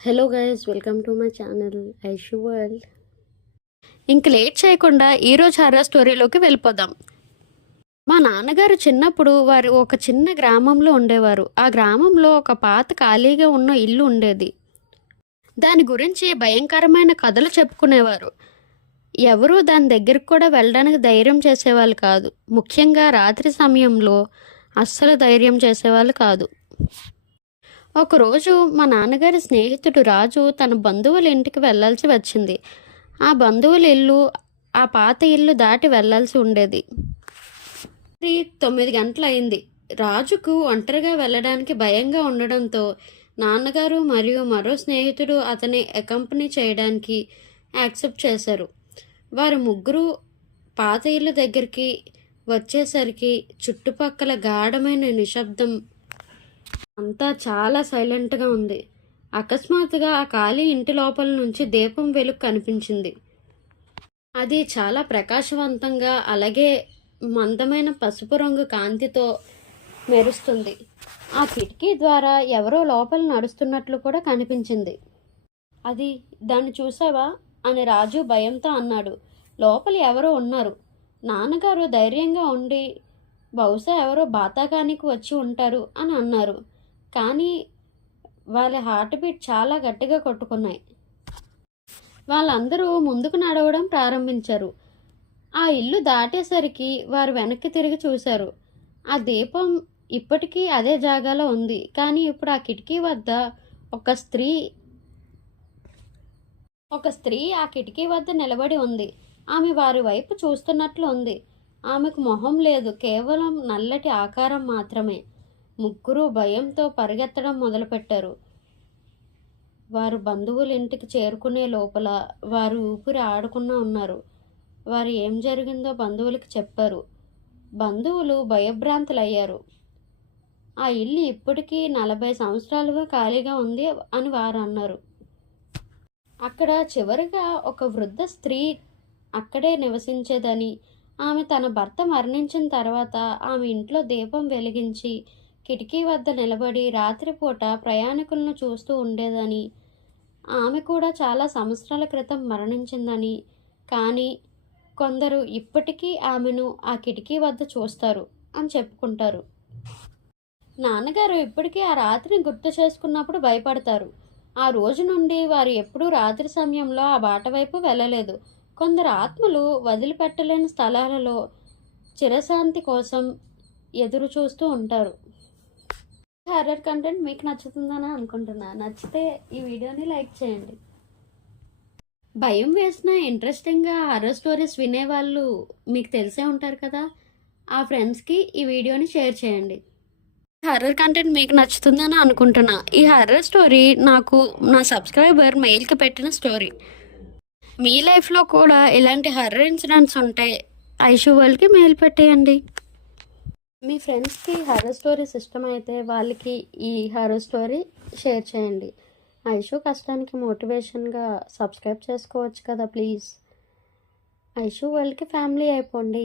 Hello guys, welcome to my channel Aishu world. ఇంక late చేయకుండా ఈరోజు హర్రర్ స్టోరీలోకి వెళ్ళిపోదాం. మా నాన్నగారు చిన్నప్పుడు వారు ఒక చిన్న గ్రామంలో ఉండేవారు. ఆ గ్రామంలో ఒక పాత ఖాళీగా ఉన్న ఇల్లు ఉండేది. దాని గురించి భయంకరమైన కథలు చెప్పుకునేవారు. ఎవరూ దాని దగ్గరికి కూడా వెళ్ళడానికి ధైర్యం చేసేవాళ్ళు కాదు. ముఖ్యంగా రాత్రి సమయంలో అస్సలు ధైర్యం చేసేవాళ్ళు కాదు. ఒకరోజు మా నాన్నగారి స్నేహితుడు రాజు తన బంధువుల ఇంటికి వెళ్ళాల్సి వచ్చింది. ఆ బంధువుల ఇల్లు ఆ పాత ఇల్లు దాటి వెళ్ళాల్సి ఉండేది. 9 గంటలు అయింది. రాజుకు ఒంటరిగా వెళ్ళడానికి భయంగా ఉండడంతో నాన్నగారు మరియు మరో స్నేహితుడు అతని అకంపెనీ చేయడానికి యాక్సెప్ట్ చేశారు. వారు ముగ్గురు పాత ఇల్లు దగ్గరికి వచ్చేసరికి చుట్టుపక్కల గాఢమైన నిశ్శబ్దం, అంతా చాలా సైలెంట్గా ఉంది. అకస్మాత్తుగా ఆ ఖాళీ ఇంటి లోపల నుంచి దీపం వెలుగు కనిపించింది. అది చాలా ప్రకాశవంతంగా, అలాగే మందమైన పసుపు రంగు కాంతితో మెరుస్తుంది. ఆ కిటికీ ద్వారా ఎవరో లోపల నడుస్తున్నట్లు కూడా కనిపించింది. దాన్ని చూసావా అని రాజు భయంతో అన్నాడు. లోపల ఎవరో ఉన్నారు. నాన్నగారు ధైర్యంగా ఉండి, బహుశా ఎవరో బాతాకానికి వచ్చి ఉంటారు అని అన్నారు. కానీ వాళ్ళ హార్ట్ బీట్ చాలా గట్టిగా కొట్టుకున్నాయి. వాళ్ళందరూ ముందుకు నడవడం ప్రారంభించారు. ఆ ఇల్లు దాటేసరికి వారు వెనక్కి తిరిగి చూశారు. ఆ దీపం ఇప్పటికీ అదే జాగాలో ఉంది. కానీ ఇప్పుడు ఆ కిటికీ వద్ద ఒక స్త్రీ ఆ కిటికీ వద్ద నిలబడి ఉంది. ఆమె వారి వైపు చూస్తున్నట్లు ఉంది. ఆమెకు మొహం లేదు, కేవలం నల్లటి ఆకారం మాత్రమే. ముగ్గురు భయంతో పరిగెత్తడం మొదలుపెట్టారు. వారు బంధువుల ఇంటికి చేరుకునే లోపల వారు ఊపిరి ఆడకుండా ఉన్నారు. వారు ఏం జరిగిందో బంధువులకి చెప్పారు. బంధువులు భయభ్రాంతులయ్యారు. ఆ ఇల్లు ఇప్పటికీ 40 సంవత్సరాలుగా ఖాళీగా ఉంది అని వారు అన్నారు. అక్కడ చివరిగా ఒక వృద్ధ స్త్రీ అక్కడే నివసించేదని, ఆమె తన భర్త మరణించిన తర్వాత ఆమె ఇంట్లో దీపం వెలిగించి కిటికీ వద్ద నిలబడి రాత్రిపూట ప్రయాణికులను చూస్తూ ఉండేదని, ఆమె కూడా చాలా సంవత్సరాల క్రితం మరణించిందని, కానీ కొందరు ఇప్పటికీ ఆమెను ఆ కిటికీ వద్ద చూస్తారు అని చెప్పుకుంటారు. నాన్నగారు ఇప్పటికీ ఆ రాత్రిని గుర్తు చేసుకున్నప్పుడు భయపడతారు. ఆ రోజు నుండి వారు ఎప్పుడూ రాత్రి సమయంలో ఆ బాట వైపు వెళ్ళలేదు. కొందరు ఆత్మలు వదిలిపెట్టలేని స్థలాలలో చిరశాంతి కోసం ఎదురు చూస్తూ ఉంటారు. హర్రర్ కంటెంట్ మీకు నచ్చుతుందని అనుకుంటున్నా. నచ్చితే ఈ వీడియోని లైక్ చేయండి. భయం వేసిన ఇంట్రెస్టింగ్గా హర్రర్ స్టోరీస్ వినేవాళ్ళు మీకు తెలిసే ఉంటారు కదా, ఆ ఫ్రెండ్స్కి ఈ వీడియోని షేర్ చేయండి. హర్రర్ కంటెంట్ మీకు నచ్చుతుందని అనుకుంటున్నా. ఈ హర్రర్ స్టోరీ నాకు నా సబ్స్క్రైబర్ మెయిల్కి పెట్టిన స్టోరీ. మీ లైఫ్లో కూడా ఇలాంటి హర్రర్ ఇన్సిడెంట్స్ ఉంటే ఐషు వరల్డ్కి మెయిల్ పెట్టేయండి. మీ ఫ్రెండ్స్కి హర్రర్ స్టోరీస్ ఇష్టమైతే వాళ్ళకి ఈ హర్రర్ స్టోరీ షేర్ చేయండి. ఐషు కష్టానికి మోటివేషన్గా సబ్స్క్రైబ్ చేసుకోవచ్చు కదా ప్లీజ్. ఐషు వరల్డ్కి ఫ్యామిలీ అయిపోండి.